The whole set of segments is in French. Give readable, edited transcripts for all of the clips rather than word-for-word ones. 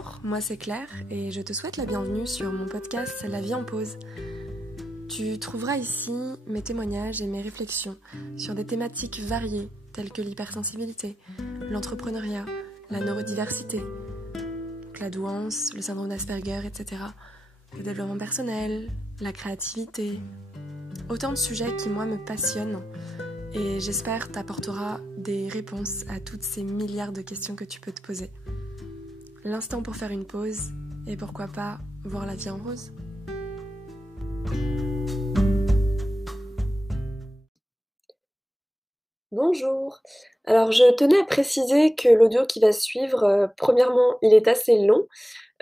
Bonjour, moi c'est Claire et je te souhaite la bienvenue sur mon podcast La vie en pause. Tu trouveras ici mes témoignages et mes réflexions sur des thématiques variées telles que l'hypersensibilité, l'entrepreneuriat, la neurodiversité, la douance, le syndrome d'Asperger, etc. Le développement personnel, la créativité. Autant de sujets qui moi me passionnent et j'espère t'apportera des réponses à toutes ces milliards de questions que tu peux te poser. L'instant pour faire une pause et pourquoi pas voir la vie en rose. Bonjour. Alors je tenais à préciser que l'audio qui va suivre, premièrement, il est assez long.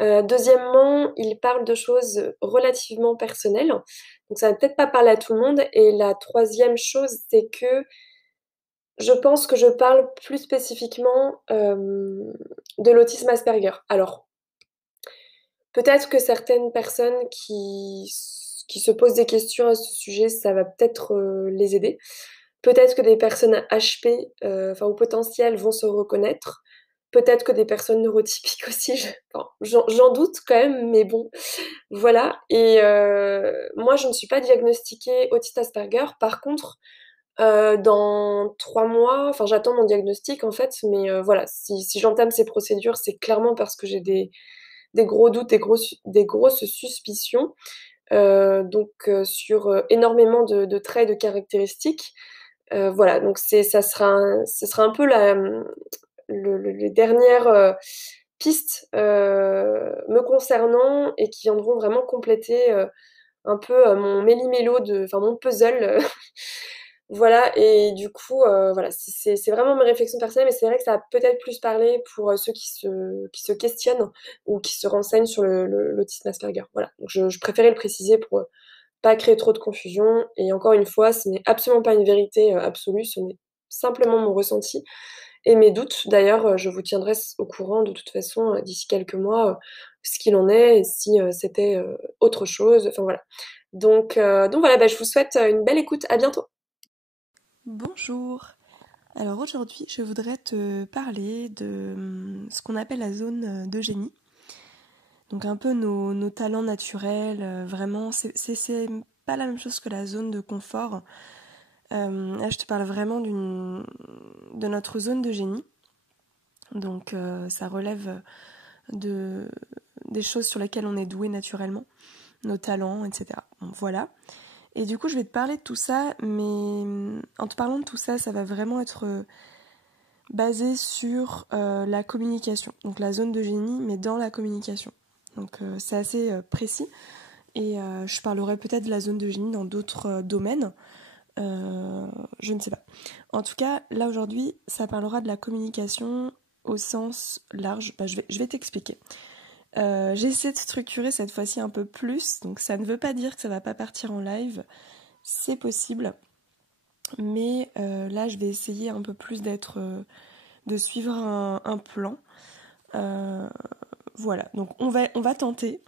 Deuxièmement, il parle de choses relativement personnelles, donc ça va peut-être pas parler à tout le monde. Et la troisième chose, c'est que je pense que je parle plus spécifiquement de l'autisme Asperger. Alors, peut-être que certaines personnes qui se posent des questions à ce sujet, ça va peut-être les aider. Peut-être que des personnes HP, au potentiel, vont se reconnaître. Peut-être que des personnes neurotypiques aussi, j'en doute quand même, mais bon, voilà. Et moi, je ne suis pas diagnostiquée autiste Asperger. Par contre, dans 3 mois, j'attends mon diagnostic en fait, mais voilà, si j'entame ces procédures, c'est clairement parce que j'ai des gros doutes, des grosses suspicions, sur énormément de traits, de caractéristiques. Voilà, donc ce sera un peu les dernières pistes me concernant et qui viendront vraiment compléter un peu mon méli-mélo mon puzzle. Voilà, et du coup, voilà, c'est vraiment mes réflexions personnelles, mais c'est vrai que ça va peut-être plus parler pour ceux qui se questionnent ou qui se renseignent sur l'autisme Asperger. Voilà, donc je préférais le préciser pour pas créer trop de confusion. Et encore une fois, ce n'est absolument pas une vérité absolue, ce n'est simplement mon ressenti et mes doutes. D'ailleurs, je vous tiendrai au courant de toute façon d'ici quelques mois ce qu'il en est et si c'était autre chose. Enfin voilà. Donc voilà, je vous souhaite une belle écoute. À bientôt. Bonjour. Alors aujourd'hui, je voudrais te parler de ce qu'on appelle la zone de génie. Donc un peu nos talents naturels, vraiment, c'est pas la même chose que la zone de confort. Là, je te parle vraiment de notre zone de génie. Donc ça relève des choses sur lesquelles on est doué naturellement, nos talents, etc. Bon, voilà. Et du coup, je vais te parler de tout ça, mais en te parlant de tout ça, ça va vraiment être basé sur la communication. Donc la zone de génie, mais dans la communication. Donc c'est assez précis. Et je parlerai peut-être de la zone de génie dans d'autres domaines. Je ne sais pas. En tout cas, là aujourd'hui, ça parlera de la communication au sens large. Je vais t'expliquer. J'essaie de structurer cette fois-ci un peu plus, donc ça ne veut pas dire que ça va pas partir en live, c'est possible, mais là je vais essayer un peu plus de suivre un plan. Voilà, donc on va tenter.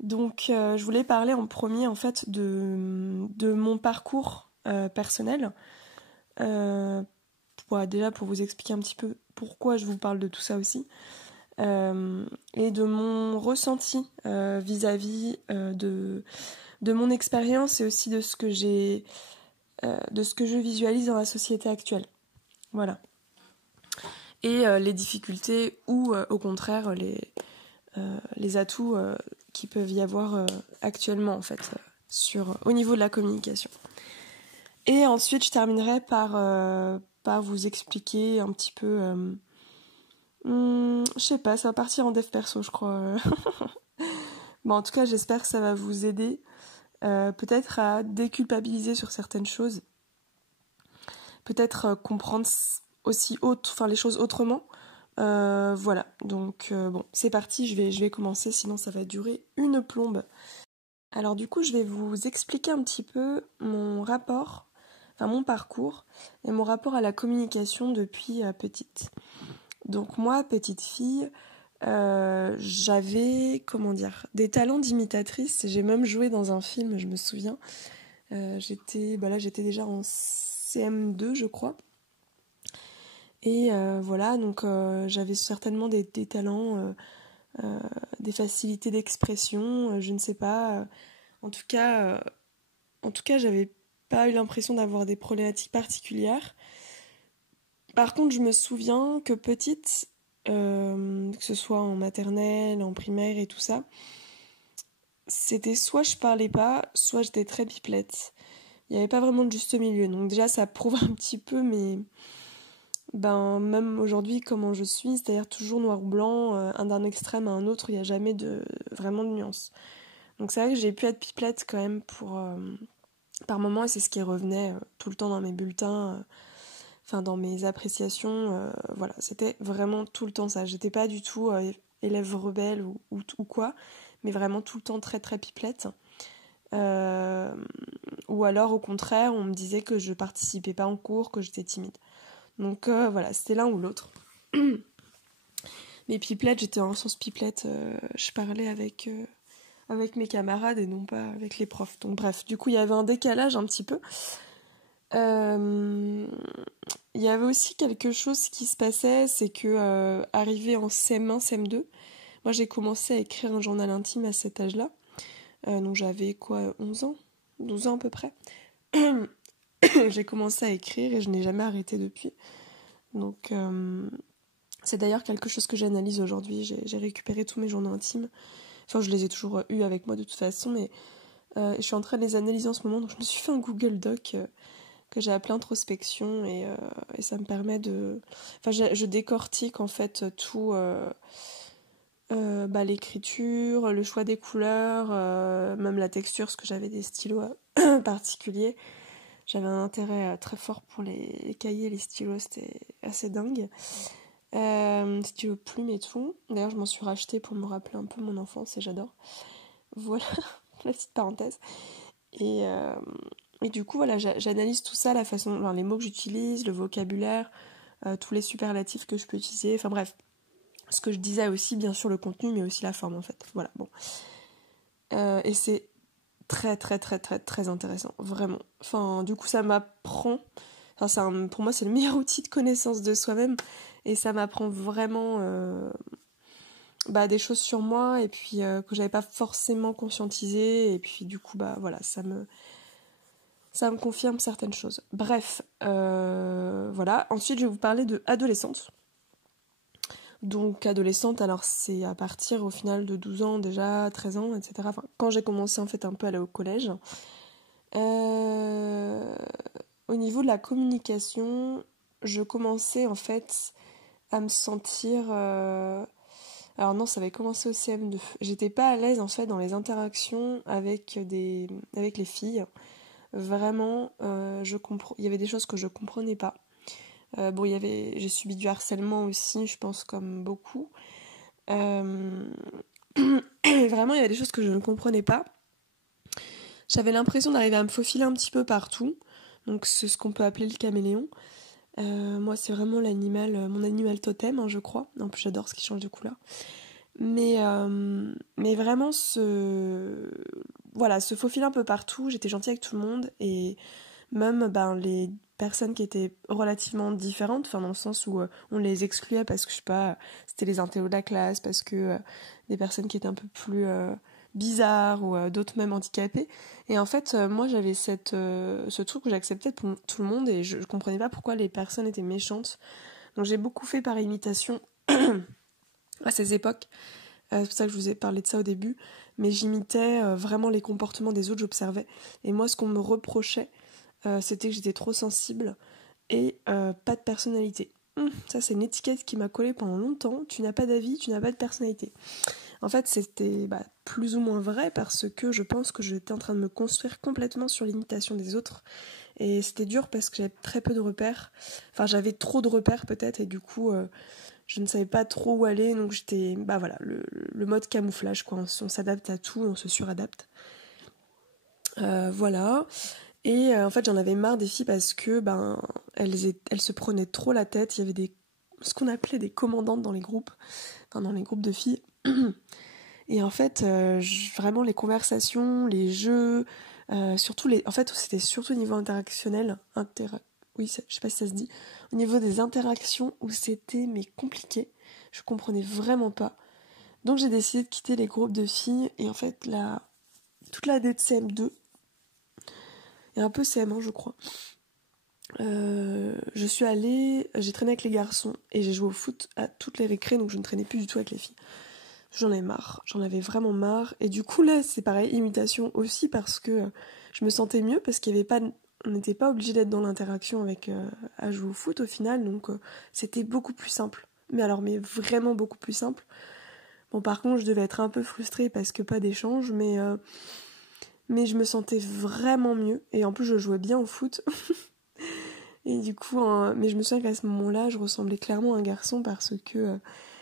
Donc je voulais parler en premier en fait de mon parcours personnel. Déjà pour vous expliquer un petit peu pourquoi je vous parle de tout ça aussi. Et de mon ressenti vis-à-vis de mon expérience et aussi de ce que je visualise dans la société actuelle. Voilà. Et les difficultés ou au contraire les atouts qui peuvent y avoir actuellement en fait au niveau de la communication. Et ensuite je terminerai par vous expliquer un petit peu je sais pas, ça va partir en dev perso, je crois. Bon, en tout cas, j'espère que ça va vous aider, peut-être à déculpabiliser sur certaines choses, peut-être comprendre aussi les choses autrement. Voilà, donc bon, c'est parti, je vais commencer, sinon ça va durer une plombe. Alors du coup, je vais vous expliquer un petit peu mon parcours et mon rapport à la communication depuis petite. Donc moi, petite fille, j'avais, des talents d'imitatrice. J'ai même joué dans un film, je me souviens. J'étais déjà en CM2, je crois. Et voilà, donc j'avais certainement des talents des facilités d'expression, je ne sais pas. En tout cas, j'avais pas eu l'impression d'avoir des problématiques particulières. Par contre, je me souviens que petite, que ce soit en maternelle, en primaire et tout ça, c'était soit je parlais pas, soit j'étais très pipelette. Il n'y avait pas vraiment de juste milieu. Donc déjà, ça prouve un petit peu, mais même aujourd'hui, comment je suis, c'est-à-dire toujours noir ou blanc, d'un extrême à un autre, il n'y a jamais vraiment de nuance. Donc c'est vrai que j'ai pu être pipelette quand même par moment, et c'est ce qui revenait tout le temps dans mes bulletins, dans mes appréciations, voilà, c'était vraiment tout le temps ça. J'étais pas du tout élève rebelle ou quoi, mais vraiment tout le temps très très pipelette. Ou alors au contraire, on me disait que je participais pas en cours, que j'étais timide. Donc voilà, c'était l'un ou l'autre. Mais pipelette, j'étais en sens pipelette, je parlais avec mes camarades et non pas avec les profs. Donc bref, du coup il y avait un décalage un petit peu. Il y avait aussi quelque chose qui se passait, c'est que arrivé en CM1, CM2, moi j'ai commencé à écrire un journal intime à cet âge-là. Donc j'avais 11 ans 12 ans à peu près. J'ai commencé à écrire et je n'ai jamais arrêté depuis. Donc c'est d'ailleurs quelque chose que j'analyse aujourd'hui. J'ai récupéré tous mes journaux intimes. Enfin, je les ai toujours eus avec moi de toute façon, mais je suis en train de les analyser en ce moment. Donc je me suis fait un Google Doc que j'ai appelé introspection et ça me permet de... Enfin, je décortique en fait tout... l'écriture, le choix des couleurs, même la texture, parce que j'avais des stylos particuliers. J'avais un intérêt très fort pour les cahiers, les stylos, c'était assez dingue. Stylo plume et tout. D'ailleurs, je m'en suis racheté pour me rappeler un peu mon enfance et j'adore. Voilà, la petite parenthèse. Et du coup, voilà, j'analyse tout ça, la façon, les mots que j'utilise, le vocabulaire, tous les superlatifs que je peux utiliser. Enfin bref, ce que je disais aussi, bien sûr, le contenu, mais aussi la forme, en fait. Voilà, bon. Et c'est très, très, très, très, très intéressant, vraiment. Enfin, du coup, ça m'apprend... Enfin, pour moi, c'est le meilleur outil de connaissance de soi-même. Et ça m'apprend vraiment des choses sur moi, et puis que j'avais pas forcément conscientisé. Et puis, du coup, voilà, ça me confirme certaines choses. Bref, voilà. Ensuite, je vais vous parler de adolescente. Donc adolescente, alors c'est à partir au final de 12 ans déjà, 13 ans, etc. Enfin, quand j'ai commencé en fait un peu à aller au collège. Au niveau de la communication, je commençais en fait à me sentir... Alors non, ça avait commencé au CM2. J'étais pas à l'aise en fait dans les interactions avec les filles. Vraiment, il y avait des choses que je comprenais pas. J'ai subi du harcèlement aussi, je pense comme beaucoup. Vraiment, il y avait des choses que je ne comprenais pas. J'avais l'impression d'arriver à me faufiler un petit peu partout. Donc c'est ce qu'on peut appeler le caméléon. Moi, c'est vraiment mon animal totem, hein, je crois. En plus, j'adore ce qui change de couleur. Mais vraiment, se faufiler un peu partout. J'étais gentille avec tout le monde. Et même les personnes qui étaient relativement différentes, enfin dans le sens où on les excluait parce que je sais pas, c'était les intellos de la classe, parce que des personnes qui étaient un peu plus bizarres ou d'autres même handicapées. Et en fait, moi j'avais ce truc que j'acceptais pour tout le monde et je comprenais pas pourquoi les personnes étaient méchantes. Donc j'ai beaucoup fait par imitation à ces époques. C'est pour ça que je vous ai parlé de ça au début. Mais j'imitais vraiment les comportements des autres, j'observais. Et moi, ce qu'on me reprochait, c'était que j'étais trop sensible et pas de personnalité. Ça, c'est une étiquette qui m'a collée pendant longtemps. Tu n'as pas d'avis, tu n'as pas de personnalité. En fait, c'était plus ou moins vrai parce que je pense que j'étais en train de me construire complètement sur l'imitation des autres. Et c'était dur parce que j'avais très peu de repères. Enfin, j'avais trop de repères peut-être et du coup, je ne savais pas trop où aller. Donc j'étais, voilà, le mode camouflage, quoi. On s'adapte à tout, on se suradapte. Voilà. Et en fait, j'en avais marre des filles parce que elles se prenaient trop la tête. Il y avait ce qu'on appelait des commandantes dans les groupes, dans les groupes de filles. Et en fait, vraiment les conversations, les jeux, en fait, c'était surtout au niveau interactionnel, oui, je sais pas si ça se dit, au niveau des interactions où c'était compliqué. Je comprenais vraiment pas. Donc j'ai décidé de quitter les groupes de filles, et en fait, toute l'année de CM2, et un peu CM1 je crois, j'ai traîné avec les garçons, et j'ai joué au foot à toutes les récrés, donc je ne traînais plus du tout avec les filles. J'en ai marre, j'en avais vraiment marre, et du coup là c'est pareil, imitation aussi, parce que je me sentais mieux, parce qu'il y avait pas... On n'était pas obligé d'être dans l'interaction à jouer au foot au final, donc c'était beaucoup plus simple. Mais vraiment beaucoup plus simple. Bon, par contre, je devais être un peu frustrée parce que pas d'échange, mais je me sentais vraiment mieux. Et en plus, je jouais bien au foot. Et du coup, mais je me souviens qu'à ce moment-là, je ressemblais clairement à un garçon parce que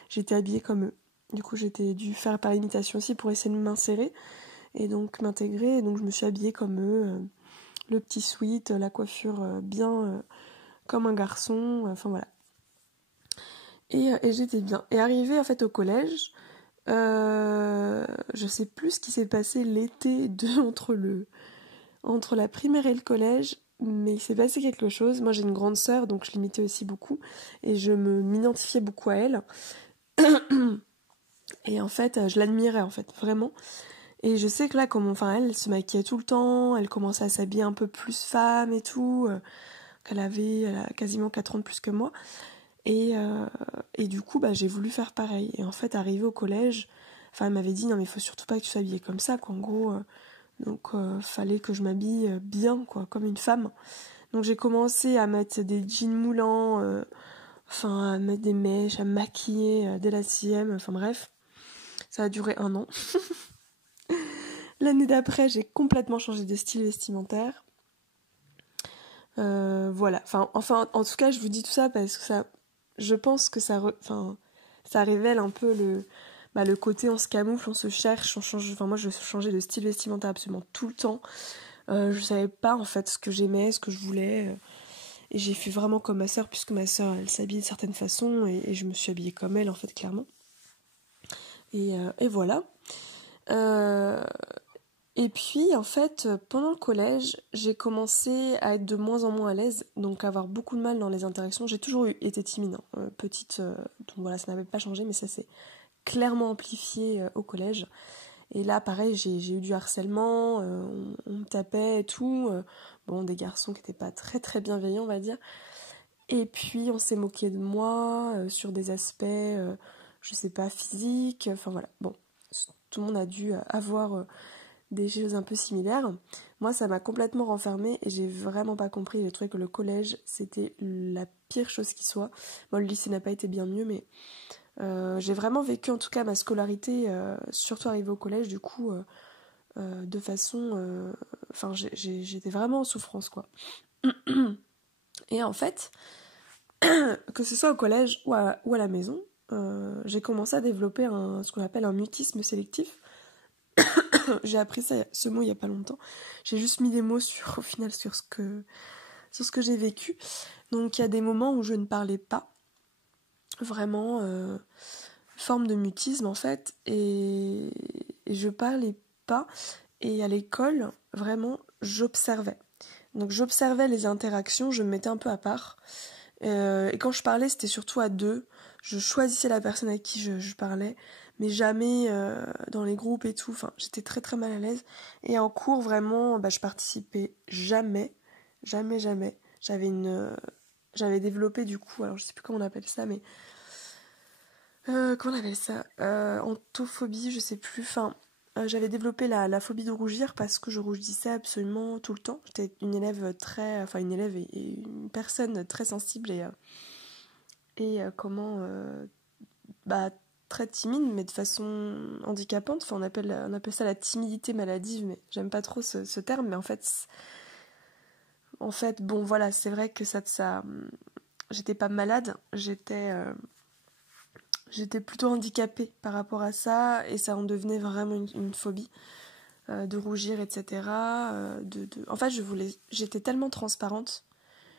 j'étais habillée comme eux. Du coup, j'étais dû faire par imitation aussi pour essayer de m'insérer et donc m'intégrer. Et donc, je me suis habillée comme eux. Le petit sweat, la coiffure bien comme un garçon. Enfin, voilà. Et j'étais bien. Et arrivée en fait au collège, je sais plus ce qui s'est passé l'été entre la primaire et le collège, mais il s'est passé quelque chose. Moi j'ai une grande sœur, donc je l'imitais aussi beaucoup, et m'identifiais beaucoup à elle. Et en fait, je l'admirais en fait, vraiment. Et je sais que là, elle se maquillait tout le temps, elle commençait à s'habiller un peu plus femme et tout, elle a quasiment 4 ans de plus que moi. Et du coup, j'ai voulu faire pareil. Et en fait, arrivé au collège, elle m'avait dit non mais il faut surtout pas que tu sois habillée comme ça, quoi. En gros, donc fallait que je m'habille bien, quoi, comme une femme. Donc j'ai commencé à mettre des jeans moulants, à mettre des mèches, à me maquiller dès la 6e. Enfin bref, ça a duré 1 an. L'année d'après, j'ai complètement changé de style vestimentaire. Voilà. En tout cas, je vous dis tout ça parce que je pense que ça révèle un peu le côté on se camoufle, on se cherche, on change. Enfin, moi, je changeais de style vestimentaire absolument tout le temps. Je savais pas en fait ce que j'aimais, ce que je voulais. Et j'ai fait vraiment comme ma sœur, puisque ma sœur, elle s'habillait de certaines façons, et je me suis habillée comme elle, en fait, clairement. Et voilà. Et puis, en fait, pendant le collège, j'ai commencé à être de moins en moins à l'aise, donc à avoir beaucoup de mal dans les interactions. J'ai toujours été timide, hein, petite, donc voilà, ça n'avait pas changé, mais ça s'est clairement amplifié au collège. Et là, pareil, j'ai eu du harcèlement, on me tapait et tout. Bon, des garçons qui n'étaient pas très très bienveillants, on va dire. Et puis, on s'est moqué de moi sur des aspects, je sais pas, physiques. Enfin voilà, bon, tout le monde a dû avoir des choses un peu similaires. Moi, ça m'a complètement renfermée et j'ai vraiment pas compris. J'ai trouvé que le collège, c'était la pire chose qui soit. Bon, le lycée n'a pas été bien mieux, mais j'ai vraiment vécu en tout cas ma scolarité, surtout arrivée au collège, du coup, de façon... j'étais vraiment en souffrance, quoi. Et en fait, que ce soit au collège ou à la maison, j'ai commencé à développer ce qu'on appelle un mutisme sélectif. J'ai appris ce mot il y a pas longtemps. J'ai juste mis des mots au final sur ce que j'ai vécu. Donc il y a des moments où je ne parlais pas, vraiment forme de mutisme en fait, et je parlais pas. Et à l'école, vraiment, j'observais. Donc j'observais les interactions, je me mettais un peu à part. Et quand je parlais, c'était surtout à deux. Je choisissais la personne avec qui je parlais, mais jamais dans les groupes et tout. Enfin, j'étais très très mal à l'aise. Et en cours, vraiment, je participais jamais. Jamais, jamais. J'avais développé du coup, alors je sais plus comment on appelle ça, mais... comment on appelle ça Anthophobie, je sais plus. J'avais développé la phobie de rougir parce que je rougissais absolument tout le temps. J'étais une élève une élève et une personne très sensible très timide, mais de façon handicapante. On appelle ça la timidité maladive, mais j'aime pas trop ce terme. Mais en fait, bon voilà, c'est vrai que j'étais pas malade, j'étais plutôt handicapée par rapport à ça, et ça en devenait vraiment une phobie. De rougir, etc. En fait, j'étais tellement transparente,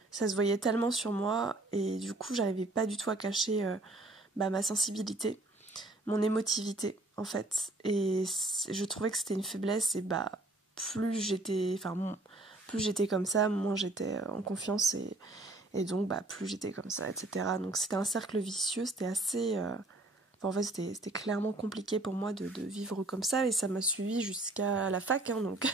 ça se voyait tellement sur moi, et du coup, j'arrivais pas du tout à cacher ma sensibilité, mon émotivité, en fait. Et je trouvais que c'était une faiblesse, et plus j'étais comme ça, moins j'étais en confiance, et donc plus j'étais comme ça, etc. Donc c'était un cercle vicieux, c'était assez Enfin, en fait, c'était clairement compliqué pour moi de vivre comme ça, et ça m'a suivi jusqu'à la fac, hein, donc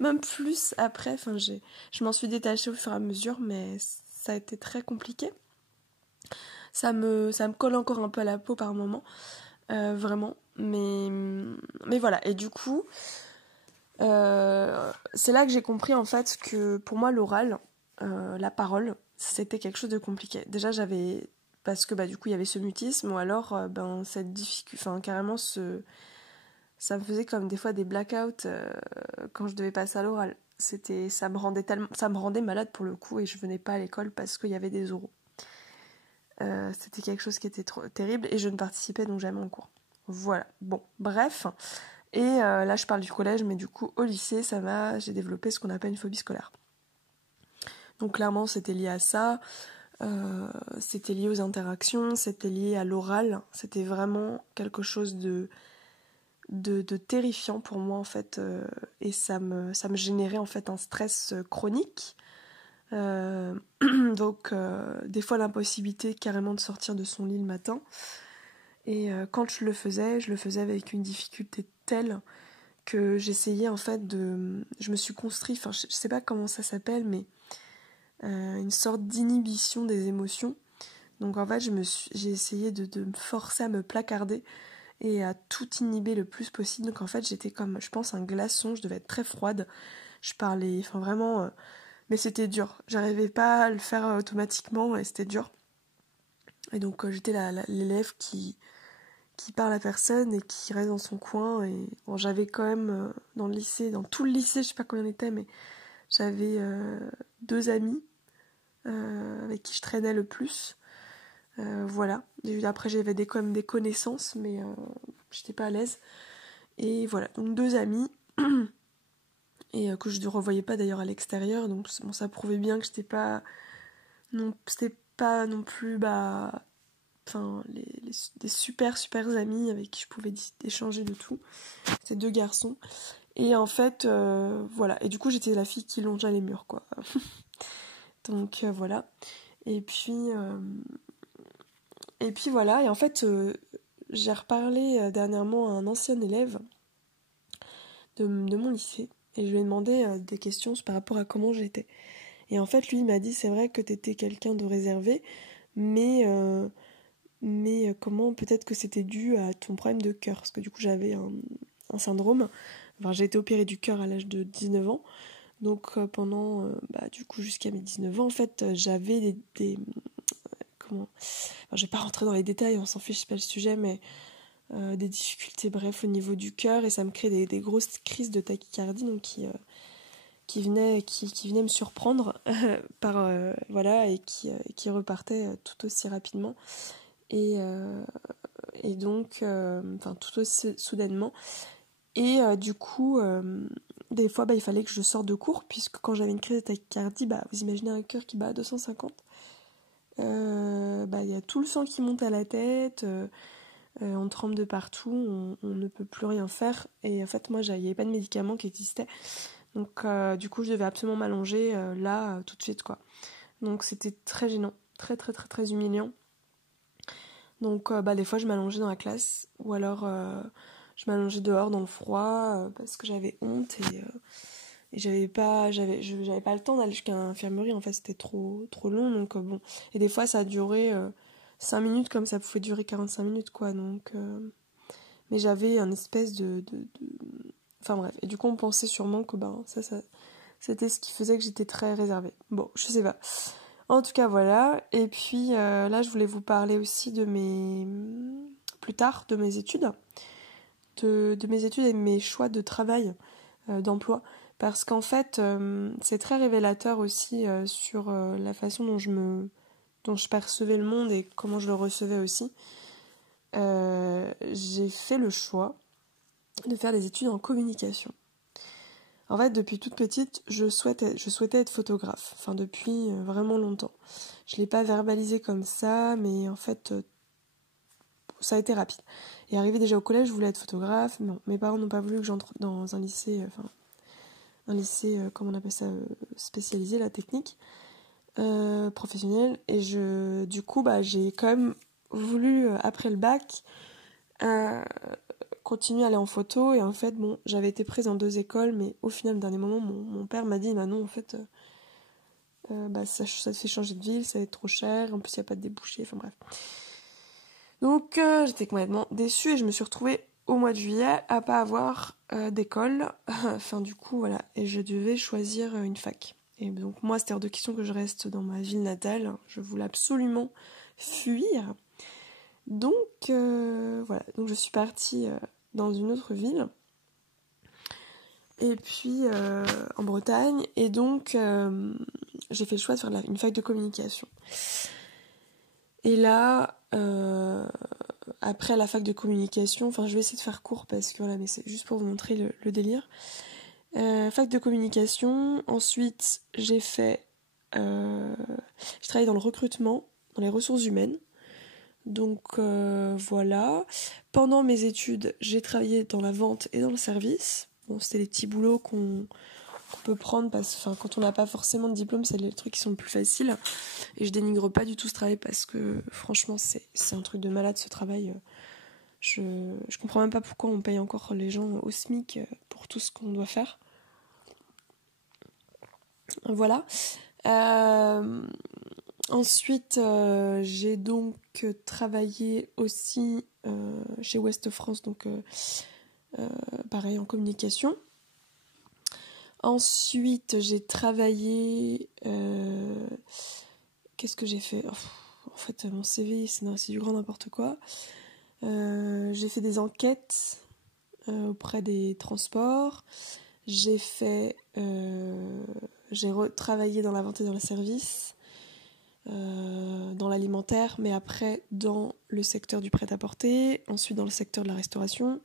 même plus après. Enfin, je m'en suis détachée au fur et à mesure, mais ça a été très compliqué. Ça me colle encore un peu à la peau par moment, vraiment. Mais voilà. Et du coup, c'est là que j'ai compris en fait que pour moi l'oral, la parole, c'était quelque chose de compliqué. Déjà parce que du coup il y avait ce mutisme, ou alors cette difficulté, enfin carrément ça me faisait comme des fois des blackouts quand je devais passer à l'oral. Ça me rendait malade pour le coup, et je venais pas à l'école parce qu'il y avait des oraux. C'était quelque chose qui était trop terrible, et je ne participais donc jamais en cours. Voilà. Bon, bref. Et là, je parle du collège, mais du coup, au lycée, j'ai développé ce qu'on appelle une phobie scolaire. Donc clairement, c'était lié à ça, c'était lié aux interactions, c'était lié à l'oral. C'était vraiment quelque chose de terrifiant pour moi, en fait, et ça me générait en fait un stress chronique. Donc des fois l'impossibilité carrément de sortir de son lit le matin. Et quand je le faisais avec une difficulté telle que j'essayais en fait je me suis construit, enfin je sais pas comment ça s'appelle, mais une sorte d'inhibition des émotions. Donc en fait j'ai essayé de me forcer à me placarder et à tout inhiber le plus possible. Donc en fait j'étais comme, je pense, un glaçon, je devais être très froide. Je parlais, enfin vraiment, mais c'était dur. J'arrivais pas à le faire automatiquement, et c'était dur. Et donc j'étais l'élève qui parle à personne et qui reste dans son coin. Et bon, j'avais quand même dans le lycée, dans tout le lycée, je sais pas combien on était, mais j'avais 2 amis avec qui je traînais le plus. Voilà. Et après j'avais quand même des connaissances, mais j'étais pas à l'aise. Et voilà, donc 2 amis et que je ne revoyais pas d'ailleurs à l'extérieur. Donc bon, ça prouvait bien que c'était pas non plus enfin des super amis avec qui je pouvais échanger de tout. C'était 2 garçons. Et en fait, voilà. Et du coup, j'étais la fille qui longeait les murs, quoi. Donc voilà. Et puis voilà. Et en fait, j'ai reparlé dernièrement à un ancien élève de mon lycée, et je lui ai demandé des questions par rapport à comment j'étais. Et en fait, lui, il m'a dit, c'est vrai que t'étais quelqu'un de réservé, mais comment, peut-être que c'était dû à ton problème de cœur, parce que du coup, j'avais un syndrome. Enfin, j'ai été opérée du cœur à l'âge de 19 ans. Donc pendant, du coup, jusqu'à mes 19 ans, en fait, j'avais comment... Enfin, je vais pas rentrer dans les détails, on s'en fiche, c'est pas le sujet, mais des difficultés, bref, au niveau du cœur, et ça me crée des grosses crises de tachycardie, donc qui venaient me surprendre voilà, et qui repartaient tout aussi rapidement. Et donc, enfin, tout aussi soudainement. Et du coup, des fois, il fallait que je sorte de cours, puisque quand j'avais une crise de tachycardie, vous imaginez un cœur qui bat à 250. Il y a tout le sang qui monte à la tête, on tremble de partout, on ne peut plus rien faire. Et en fait, moi, il n'y avait pas de médicaments qui existaient. Donc, du coup, je devais absolument m'allonger là, tout de suite, quoi. Donc, c'était très gênant, très, très, très, très humiliant. Donc, des fois, je m'allongeais dans la classe, ou alors je m'allongeais dehors dans le froid parce que j'avais honte, et j'avais pas le temps d'aller jusqu'à l'infirmerie. En fait, c'était trop long. Donc, bon. Et des fois, ça a duré 5 minutes, comme ça pouvait durer 45 minutes, quoi. Donc, mais j'avais un espèce Enfin, bref. Et du coup, on pensait sûrement que ça c'était ce qui faisait que j'étais très réservée. Bon, je sais pas. En tout cas, voilà. Et puis là, je voulais vous parler aussi plus tard, de mes études. De mes études et de mes choix de travail, d'emploi. Parce qu'en fait, c'est très révélateur aussi sur la façon dont je percevais le monde et comment je le recevais aussi. J'ai fait le choix de faire des études en communication. En fait, depuis toute petite, je souhaitais être photographe. Enfin, depuis vraiment longtemps. Je ne l'ai pas verbalisé comme ça, mais en fait, ça a été rapide. Et arrivé déjà au collège, je voulais être photographe. Non, mes parents n'ont pas voulu que j'entre dans un lycée, comment on appelle ça, spécialisé, la technique, professionnelle. Et du coup, j'ai quand même voulu, après le bac, continuer à aller en photo. Et en fait, bon, j'avais été prise dans 2 écoles, mais au final, au dernier moment, mon père m'a dit, bah non, en fait, ça te fait changer de ville, ça va être trop cher, en plus, il n'y a pas de débouché, enfin bref. Donc, j'étais complètement déçue et je me suis retrouvée au mois de juillet à pas avoir d'école. Enfin, du coup, voilà, et je devais choisir une fac. Et donc, moi, c'était hors de question que je reste dans ma ville natale. Je voulais absolument fuir. Donc, voilà, donc je suis partie dans une autre ville. Et puis, en Bretagne. Et donc, j'ai fait le choix de faire une fac de communication. Et là, après la fac de communication, enfin je vais essayer de faire court parce que voilà, mais c'est juste pour vous montrer le délire. Fac de communication, ensuite j'ai travaillé dans le recrutement, dans les ressources humaines. Donc voilà. Pendant mes études, j'ai travaillé dans la vente et dans le service. Bon, c'était les petits boulots qu'on peut prendre parce que quand on n'a pas forcément de diplôme, c'est les trucs qui sont le plus faciles. Et je dénigre pas du tout ce travail parce que franchement, c'est un truc de malade ce travail. Je comprends même pas pourquoi on paye encore les gens au SMIC pour tout ce qu'on doit faire. Voilà. Ensuite, j'ai donc travaillé aussi chez Ouest France, donc pareil en communication. Ensuite, j'ai travaillé... qu'est-ce que j'ai fait ? En fait, mon CV, c'est du grand n'importe quoi. J'ai fait des enquêtes auprès des transports. J'ai travaillé dans la vente et dans le service, dans l'alimentaire, mais après dans le secteur du prêt-à-porter, ensuite dans le secteur de la restauration.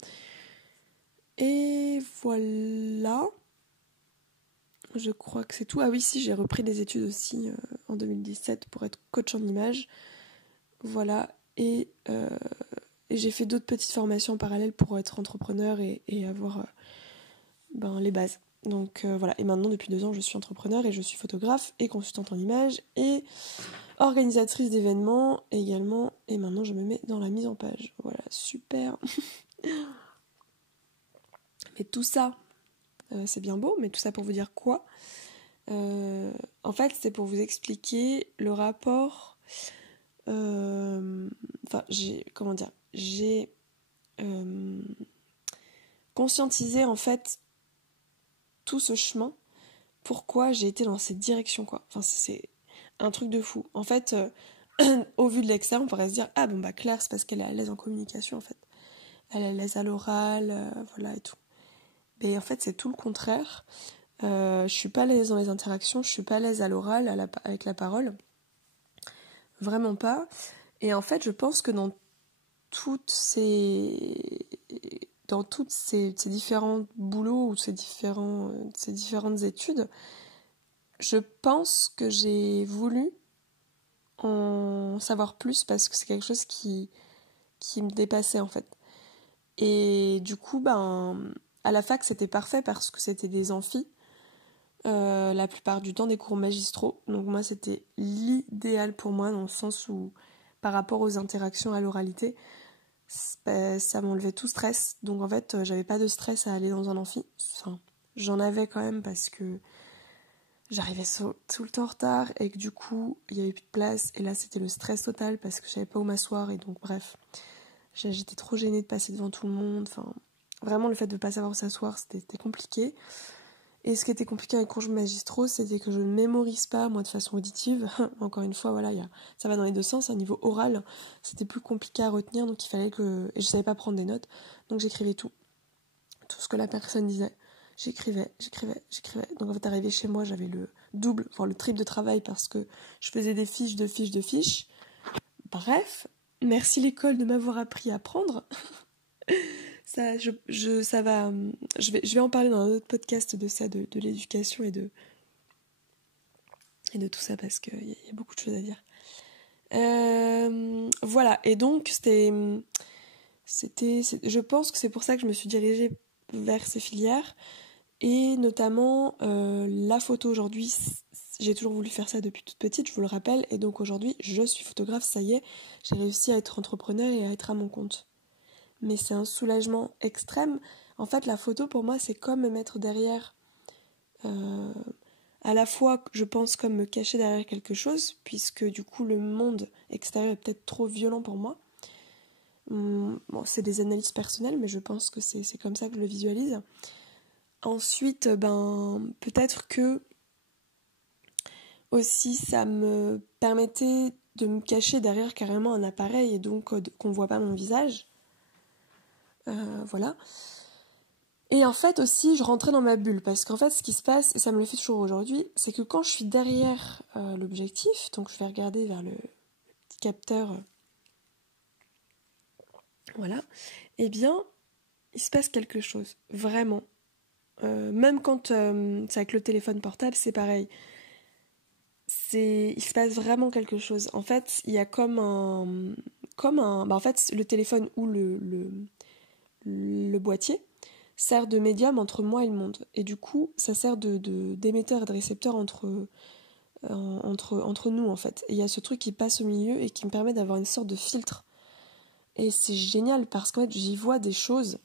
Et voilà. Je crois que c'est tout. Ah oui, si, j'ai repris des études aussi en 2017 pour être coach en image. Voilà. Et j'ai fait d'autres petites formations en parallèle pour être entrepreneur et avoir les bases. Donc voilà. Et maintenant, depuis 2 ans, je suis entrepreneur et je suis photographe et consultante en image et organisatrice d'événements également. Et maintenant, je me mets dans la mise en page. Voilà, super. Mais tout ça... c'est bien beau, mais tout ça pour vous dire quoi ? En fait, c'est pour vous expliquer le rapport... j'ai conscientisé en fait tout ce chemin, pourquoi j'ai été dans cette direction, quoi. Enfin, c'est un truc de fou. En fait, au vu de l'extérieur, on pourrait se dire, ah bon, bah Claire, c'est parce qu'elle est à l'aise en communication, en fait. Elle est à l'aise à l'oral, voilà, et tout. Mais en fait, c'est tout le contraire. Je suis pas à l'aise dans les interactions, je suis pas à l'aise à l'oral, avec la parole. Vraiment pas. Et en fait, je pense que dans toutes ces différents boulots ou ces différentes études, je pense que j'ai voulu en savoir plus parce que c'est quelque chose qui me dépassait en fait. Et du coup, à la fac, c'était parfait parce que c'était des amphis. La plupart du temps des cours magistraux. Donc moi, c'était l'idéal pour moi dans le sens où, par rapport aux interactions à l'oralité, ça m'enlevait tout stress. Donc en fait, j'avais pas de stress à aller dans un amphi. Enfin, j'en avais quand même parce que j'arrivais tout le temps en retard et que du coup, il y avait plus de place. Et là, c'était le stress total parce que je savais pas où m'asseoir. Et donc bref, j'étais trop gênée de passer devant tout le monde. Enfin, vraiment, le fait de pas savoir où s'asseoir, c'était compliqué. Et ce qui était compliqué avec les cours magistraux, c'était que je ne mémorise pas, moi, de façon auditive. Encore une fois, voilà, ça va dans les deux sens. À niveau oral, c'était plus compliqué à retenir, donc il fallait que... Et je savais pas prendre des notes, donc j'écrivais tout. Tout ce que la personne disait. J'écrivais. Donc en fait, arrivé chez moi, j'avais le double, voire le triple de travail parce que je faisais des fiches de fiches. Bref, merci l'école de m'avoir appris à apprendre. Je vais en parler dans un autre podcast de ça, de l'éducation et de tout ça parce qu'il y a beaucoup de choses à dire. Voilà, et donc je pense que c'est pour ça que je me suis dirigée vers ces filières et notamment la photo aujourd'hui. j'ai toujours voulu faire ça depuis toute petite, je vous le rappelle, et donc aujourd'hui, je suis photographe, ça y est, j'ai réussi à être entrepreneur et à être à mon compte. Mais c'est un soulagement extrême. En fait, la photo, pour moi, c'est comme me mettre derrière, à la fois, je pense, comme me cacher derrière quelque chose, puisque du coup, le monde extérieur est peut-être trop violent pour moi. Bon, c'est des analyses personnelles, mais je pense que c'est comme ça que je le visualise. Ensuite, peut-être que aussi ça me permettait de me cacher derrière carrément un appareil et donc qu'on voit pas mon visage. Voilà. Et en fait aussi, je rentrais dans ma bulle parce qu'en fait, ce qui se passe, et ça me le fait toujours aujourd'hui, c'est que quand je suis derrière l'objectif, donc je vais regarder vers le petit capteur, voilà, eh bien, il se passe quelque chose, vraiment. Même quand c'est avec le téléphone portable, c'est pareil. Il se passe vraiment quelque chose. En fait, il y a en fait, le téléphone ou le boîtier sert de médium entre moi et le monde. Et du coup, ça sert d'émetteur et de récepteur entre nous, en fait. Et il y a ce truc qui passe au milieu et qui me permet d'avoir une sorte de filtre. Et c'est génial parce qu'en fait, j'y vois des choses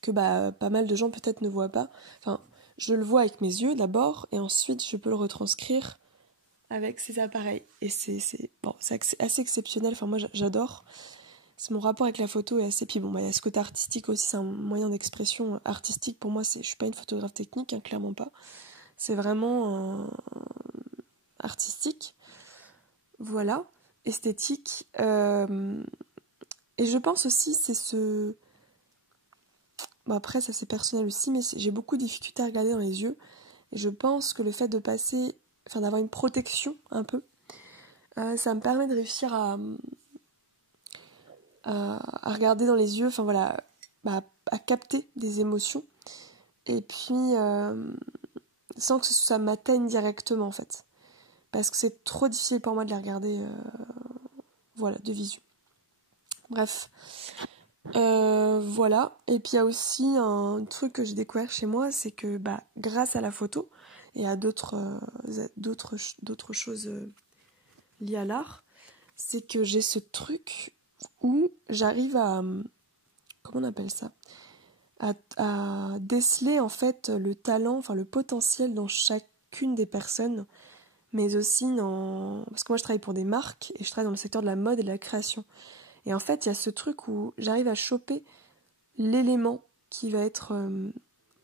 que pas mal de gens peut-être ne voient pas. Enfin, je le vois avec mes yeux d'abord, et ensuite je peux le retranscrire avec ces appareils. Et c'est assez exceptionnel, enfin moi j'adore. C'est mon rapport avec la photo est assez... Puis bon, il y a ce côté artistique aussi, c'est un moyen d'expression artistique. Pour moi, je suis pas une photographe technique, hein, clairement pas. C'est vraiment artistique. Voilà, esthétique. Et je pense aussi, c'est ce... Bon après, ça c'est personnel aussi, mais j'ai beaucoup de difficultés à regarder dans les yeux. Et je pense que le fait de passer... Enfin, d'avoir une protection, un peu, ça me permet de réussir à regarder dans les yeux, enfin voilà, à capter des émotions, et puis sans que ça m'atteigne directement en fait, parce que c'est trop difficile pour moi de les regarder, voilà, de visu. Bref, voilà. Et puis il y a aussi un truc que j'ai découvert chez moi, c'est que grâce à la photo et à d'autres choses liées à l'art, c'est que j'ai ce truc où j'arrive à... Comment on appelle ça ? À déceler en fait le talent, enfin le potentiel dans chacune des personnes, mais aussi dans... Parce que moi je travaille pour des marques et je travaille dans le secteur de la mode et de la création. Et en fait il y a ce truc où j'arrive à choper l'élément qui va être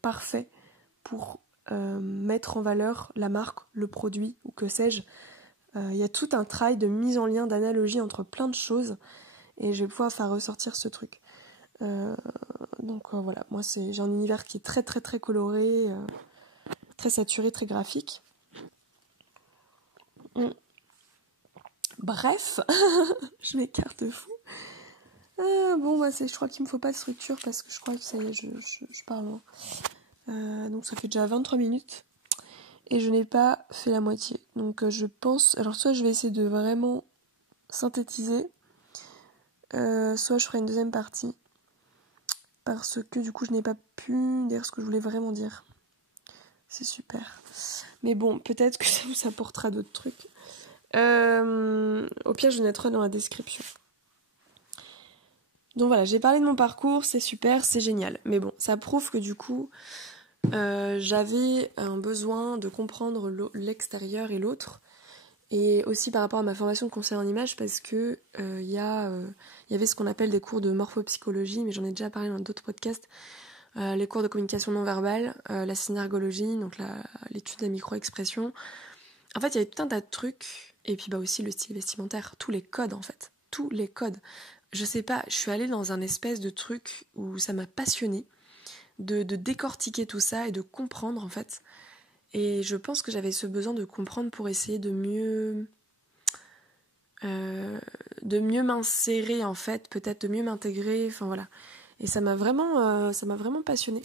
parfait pour mettre en valeur la marque, le produit ou que sais-je. Il y a tout un travail de mise en lien, d'analogie entre plein de choses et je vais pouvoir faire ressortir ce truc. Donc voilà, moi j'ai un univers qui est très très très coloré, très saturé, très graphique. Bref, je m'écarte de fou. Je crois qu'il me faut pas de structure parce que je crois que ça y est, je parle. Donc ça fait déjà 23 minutes et je n'ai pas fait la moitié. Donc je pense, alors soit je vais essayer de vraiment synthétiser, soit je ferai une deuxième partie. Parce que du coup je n'ai pas pu dire ce que je voulais vraiment dire. C'est super. Mais bon, peut-être que ça vous apportera d'autres trucs. Au pire, je mettrai dans la description. Donc voilà, j'ai parlé de mon parcours, c'est super, c'est génial. Mais bon, ça prouve que du coup, j'avais un besoin de comprendre l'extérieur et l'autre. Et aussi par rapport à ma formation de conseiller en images, parce que y avait ce qu'on appelle des cours de morphopsychologie, mais j'en ai déjà parlé dans d'autres podcasts. Les cours de communication non verbale, la synergologie, donc l'étude de la micro-expression. En fait, il y avait tout un tas de trucs, et puis aussi le style vestimentaire, tous les codes en fait, tous les codes. Je sais pas, je suis allée dans un espèce de truc où ça m'a passionnée de décortiquer tout ça et de comprendre en fait. Et je pense que j'avais ce besoin de comprendre pour essayer de mieux m'insérer en fait, peut-être de mieux m'intégrer, enfin voilà. Et ça m'a vraiment passionnée.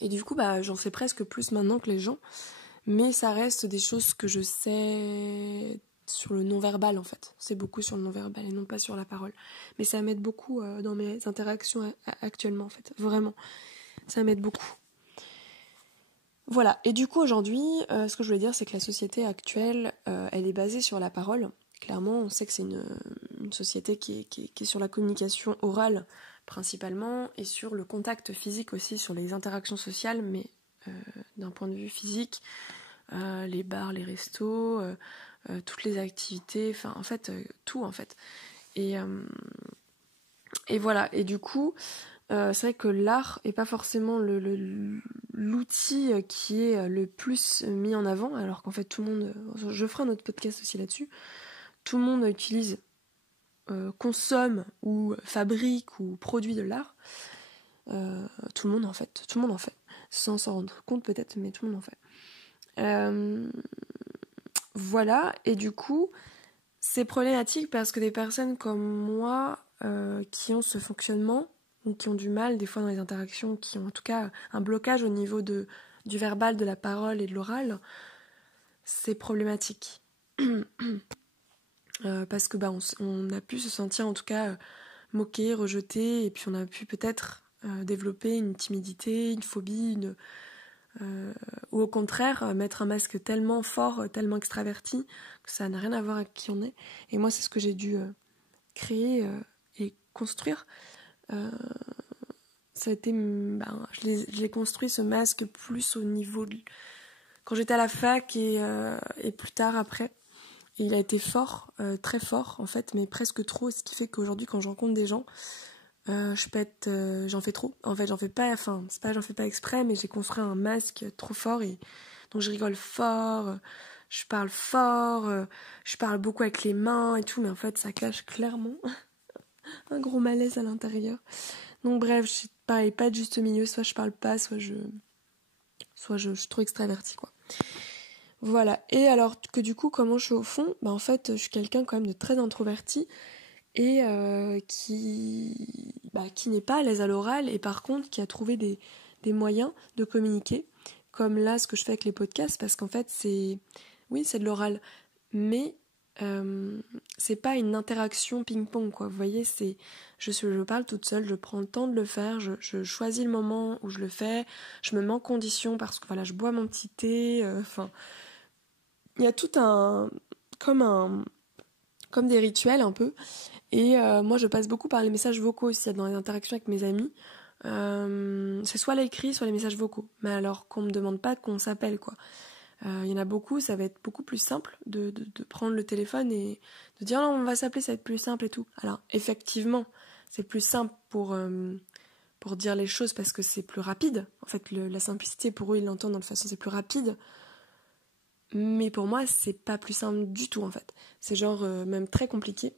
Et du coup, j'en sais presque plus maintenant que les gens. Mais ça reste des choses que je sais sur le non-verbal, en fait. C'est beaucoup sur le non-verbal et non pas sur la parole. Mais ça m'aide beaucoup dans mes interactions actuellement, en fait. Vraiment. Ça m'aide beaucoup. Voilà, et du coup aujourd'hui, ce que je voulais dire, c'est que la société actuelle, elle est basée sur la parole. Clairement, on sait que c'est une société qui est sur la communication orale principalement, et sur le contact physique aussi, sur les interactions sociales, mais d'un point de vue physique, les bars, les restos, toutes les activités, enfin en fait, tout en fait. Et voilà, et du coup, c'est vrai que l'art est pas forcément l'outil qui est le plus mis en avant, alors qu'en fait tout le monde, je ferai un autre podcast aussi là-dessus, tout le monde utilise, consomme ou fabrique ou produit de l'art. Tout le monde en fait, sans s'en rendre compte peut-être, mais tout le monde en fait. Voilà, et du coup, c'est problématique parce que des personnes comme moi qui ont ce fonctionnement, ou qui ont du mal des fois dans les interactions, qui ont en tout cas un blocage au niveau du verbal, de la parole et de l'oral, c'est problématique. Parce que on a pu se sentir en tout cas moqué, rejeté, et puis on a pu peut-être développer une timidité, une phobie, ou au contraire mettre un masque tellement fort, tellement extraverti, que ça n'a rien à voir avec qui on est. Et moi c'est ce que j'ai dû créer et construire. Ça a été, je l'ai construit ce masque plus au niveau quand j'étais à la fac et plus tard après. Et il a été fort, très fort en fait, mais presque trop, ce qui fait qu'aujourd'hui quand je rencontre des gens, j'en fais trop. En fait, j'en fais pas exprès, mais j'ai construit un masque trop fort, et donc je rigole fort, je parle beaucoup avec les mains et tout, mais en fait ça cache clairement un gros malaise à l'intérieur. Donc bref, pareil, pas de juste milieu, soit je parle pas, soit je suis trop extravertie, quoi. Voilà, et alors que du coup, comment je suis au fond, en fait, je suis quelqu'un quand même de très introverti, et qui n'est pas à l'aise à l'oral, et par contre qui a trouvé des moyens de communiquer, comme là ce que je fais avec les podcasts, parce qu'en fait c'est de l'oral, mais c'est pas une interaction ping-pong, quoi. Vous voyez, je parle toute seule, je prends le temps de le faire, je choisis le moment où je le fais, je me mets en condition parce que voilà, je bois mon petit thé, il y a tout comme des rituels un peu. Et moi je passe beaucoup par les messages vocaux aussi dans les interactions avec mes amis. C'est soit l'écrit, soit les messages vocaux, mais alors qu'on me demande pas qu'on s'appelle, quoi. Il y en a beaucoup, ça va être beaucoup plus simple de prendre le téléphone et de dire non, on va s'appeler, ça va être plus simple et tout. Alors effectivement, c'est plus simple pour dire les choses parce que c'est plus rapide. En fait, la simplicité, pour eux, ils l'entendent de toute façon, c'est plus rapide. Mais pour moi, c'est pas plus simple du tout, en fait. C'est genre même très compliqué.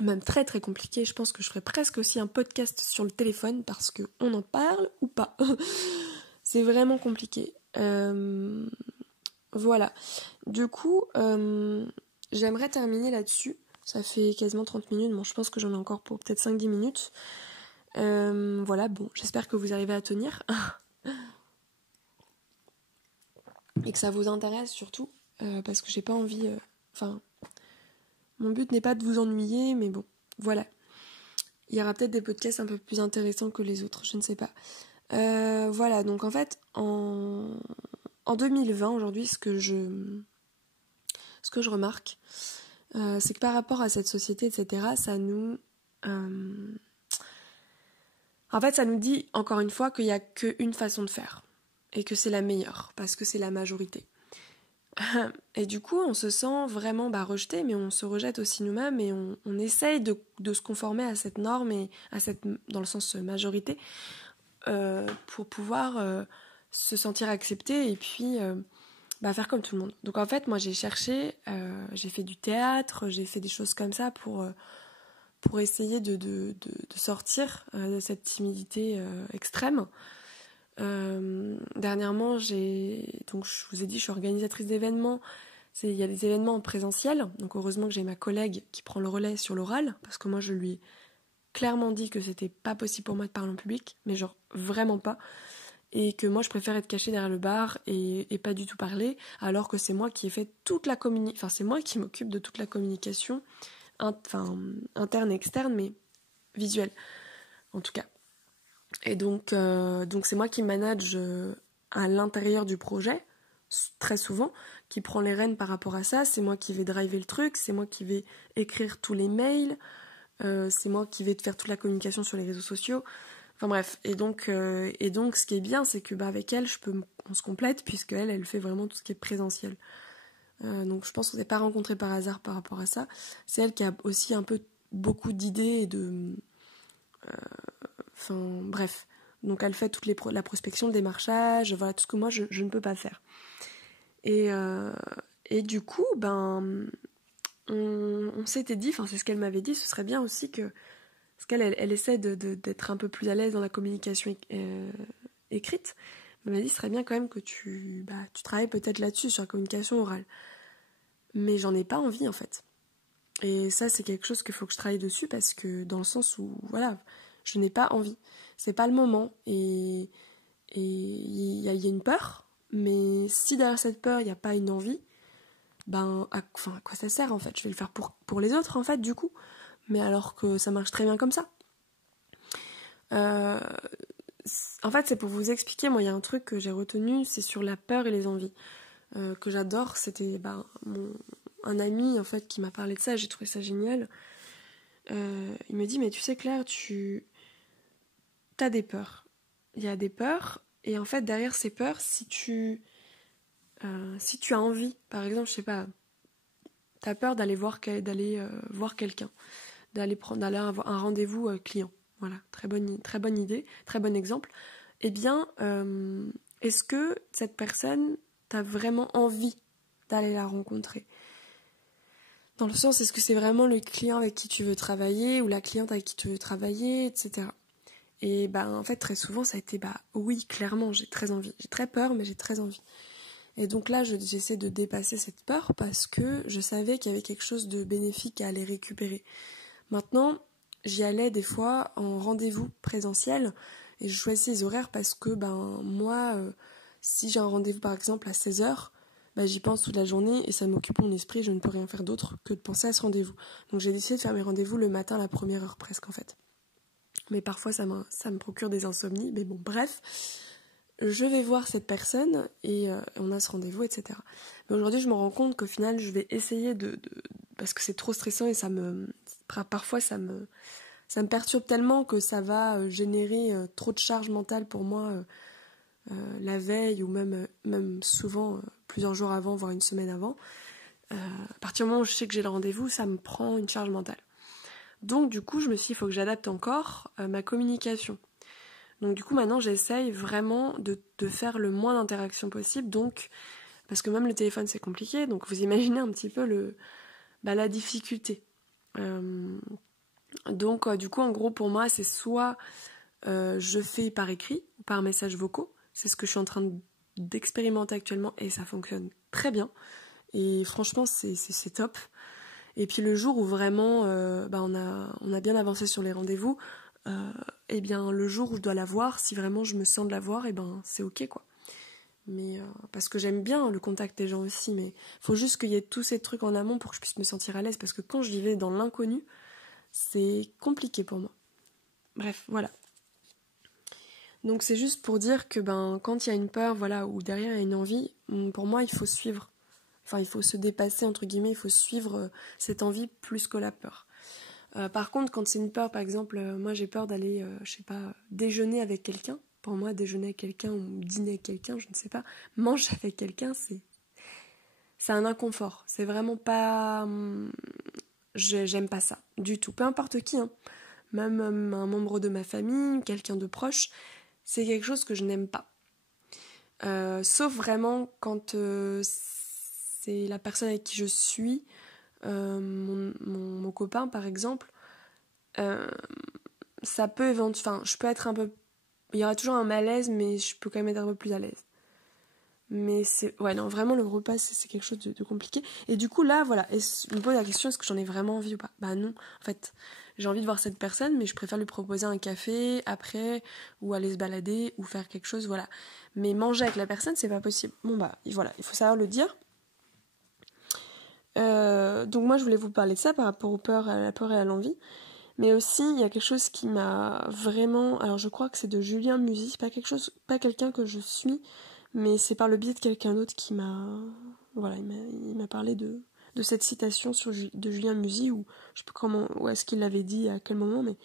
Même très très compliqué. Je pense que je ferais presque aussi un podcast sur le téléphone parce qu'on en parle ou pas. C'est vraiment compliqué. Voilà. Du coup, j'aimerais terminer là-dessus. Ça fait quasiment 30 minutes. Bon, je pense que j'en ai encore pour peut-être 5-10 minutes. Voilà, bon, j'espère que vous arrivez à tenir. Et que ça vous intéresse surtout. Parce que j'ai pas envie... mon but n'est pas de vous ennuyer, mais bon, voilà. Il y aura peut-être des podcasts un peu plus intéressants que les autres, je ne sais pas. Voilà, donc en fait, en 2020, aujourd'hui, ce que je remarque, c'est que par rapport à cette société, etc., ça nous dit, encore une fois, qu'il n'y a qu'une façon de faire. Et que c'est la meilleure, parce que c'est la majorité. Et du coup, on se sent vraiment rejeté, mais on se rejette aussi nous-mêmes, et on essaye de se conformer à cette norme, et dans le sens majorité, pour pouvoir se sentir accepté, et puis faire comme tout le monde. Donc en fait, moi j'ai cherché, j'ai fait du théâtre, j'ai fait des choses comme ça pour essayer de sortir de cette timidité extrême. Dernièrement, donc je vous ai dit, je suis organisatrice d'événements. Il y a des événements en présentiel, donc heureusement que j'ai ma collègue qui prend le relais sur l'oral, parce que moi je lui ai clairement dit que c'était pas possible pour moi de parler en public, mais genre vraiment pas, et que moi je préfère être cachée derrière le bar et pas du tout parler, alors que c'est moi qui ai fait toute la c'est moi qui m'occupe de toute la communication, interne et externe, mais visuelle en tout cas. Et donc c'est moi qui manage à l'intérieur du projet, très souvent, qui prend les rênes par rapport à ça. C'est moi qui vais driver le truc, c'est moi qui vais écrire tous les mails, c'est moi qui vais faire toute la communication sur les réseaux sociaux. Enfin bref, et donc ce qui est bien, c'est que avec elle, on se complète, puisque elle fait vraiment tout ce qui est présentiel. Donc je pense qu'on s'est pas rencontrés par hasard par rapport à ça. C'est elle qui a aussi un peu beaucoup d'idées et de... Enfin bref. Donc elle fait la prospection, le démarchage, voilà, tout ce que moi je ne peux pas faire. Et du coup, on s'était dit, enfin c'est ce qu'elle m'avait dit, ce serait bien aussi que... Parce qu'elle elle essaie d'être un peu plus à l'aise dans la communication écrite. Elle m'a dit, ce serait bien quand même que tu travailles peut-être là-dessus, sur la communication orale. Mais j'en ai pas envie en fait. Et ça, c'est quelque chose qu'il faut que je travaille dessus, parce que dans le sens où, voilà, je n'ai pas envie. C'est pas le moment. Et il y a une peur, mais si derrière cette peur, il n'y a pas une envie, à quoi ça sert en fait? Je vais le faire pour les autres en fait, du coup. Mais alors que ça marche très bien comme ça. En fait, c'est pour vous expliquer, moi, il y a un truc que j'ai retenu, c'est sur la peur et les envies. Que j'adore, c'était un ami en fait qui m'a parlé de ça, j'ai trouvé ça génial. Il me dit, mais tu sais Claire, t'as des peurs. Il y a des peurs, et en fait derrière ces peurs, si tu as envie, par exemple, je sais pas, t'as peur d'aller voir quelqu'un, d'aller avoir un rendez-vous client. Voilà, très bonne idée, très bon exemple. Eh bien, est-ce que cette personne, t'as vraiment envie d'aller la rencontrer? Dans le sens, est-ce que c'est vraiment le client avec qui tu veux travailler, ou la cliente avec qui tu veux travailler, etc. Et en fait, très souvent, ça a été oui, clairement, j'ai très envie. J'ai très peur, mais j'ai très envie. Et donc là, j'essaie de dépasser cette peur, parce que je savais qu'il y avait quelque chose de bénéfique à aller récupérer. Maintenant, j'y allais des fois en rendez-vous présentiel, et je choisissais les horaires parce que moi, si j'ai un rendez-vous par exemple à 16h, j'y pense toute la journée et ça m'occupe mon esprit, je ne peux rien faire d'autre que de penser à ce rendez-vous. Donc j'ai décidé de faire mes rendez-vous le matin à la première heure presque en fait. Mais parfois ça me procure des insomnies, mais bon bref, je vais voir cette personne et on a ce rendez-vous, etc. Mais aujourd'hui je me rends compte qu'au final je vais essayer parce que c'est trop stressant et parfois ça me perturbe tellement que ça va générer trop de charge mentale pour moi la veille, ou même souvent plusieurs jours avant, voire une semaine avant. À partir du moment où je sais que j'ai le rendez-vous, ça me prend une charge mentale. Donc du coup, je me suis dit, il faut que j'adapte encore ma communication. Donc du coup, maintenant, j'essaye vraiment de faire le moins d'interactions possible. Donc, parce que même le téléphone, c'est compliqué. Donc vous imaginez un petit peu la difficulté. Donc du coup, en gros, pour moi, c'est soit je fais par écrit ou par messages vocaux. C'est ce que je suis en train d'expérimenter actuellement et ça fonctionne très bien. Et franchement, c'est top. Et puis le jour où vraiment on a bien avancé sur les rendez-vous, et bien le jour où je dois la voir, si vraiment je me sens de la voir, et c'est ok quoi. Mais parce que j'aime bien le contact des gens aussi, mais faut juste qu'il y ait tous ces trucs en amont pour que je puisse me sentir à l'aise, parce que quand je vivais dans l'inconnu, c'est compliqué pour moi. Bref, voilà. Donc c'est juste pour dire que quand il y a une peur, voilà, ou derrière il y a une envie, pour moi il faut suivre. Enfin, il faut se dépasser, entre guillemets, il faut suivre cette envie plus que la peur. Par contre, quand c'est une peur, par exemple, moi j'ai peur d'aller, je sais pas, déjeuner avec quelqu'un. Pour moi, déjeuner avec quelqu'un ou dîner avec quelqu'un, je ne sais pas, manger avec quelqu'un, c'est un inconfort. C'est vraiment pas... j'aime pas ça, du tout. Peu importe qui, hein. Même un membre de ma famille, quelqu'un de proche, c'est quelque chose que je n'aime pas. Sauf vraiment quand c'est la personne avec qui je suis, mon copain par exemple, ça peut je peux être un peu... Il y aura toujours un malaise, mais je peux quand même être un peu plus à l'aise. Mais non, vraiment le repas c'est quelque chose de compliqué. Et du coup là, voilà, je me pose la question, est-ce que j'en ai vraiment envie ou pas? Non, en fait, j'ai envie de voir cette personne, mais je préfère lui proposer un café après, ou aller se balader, ou faire quelque chose, voilà. Mais manger avec la personne, c'est pas possible. Voilà, il faut savoir le dire. Donc moi je voulais vous parler de ça par rapport à la peur et à l'envie. Mais aussi il y a quelque chose qui m'a vraiment... Alors je crois que c'est de Julien Musi, pas quelqu'un que je suis, mais c'est par le biais de quelqu'un d'autre qui m'a... Voilà, il m'a parlé de cette citation de Julien Musi, ou je sais plus où est-ce qu'il l'avait dit, à quel moment, mais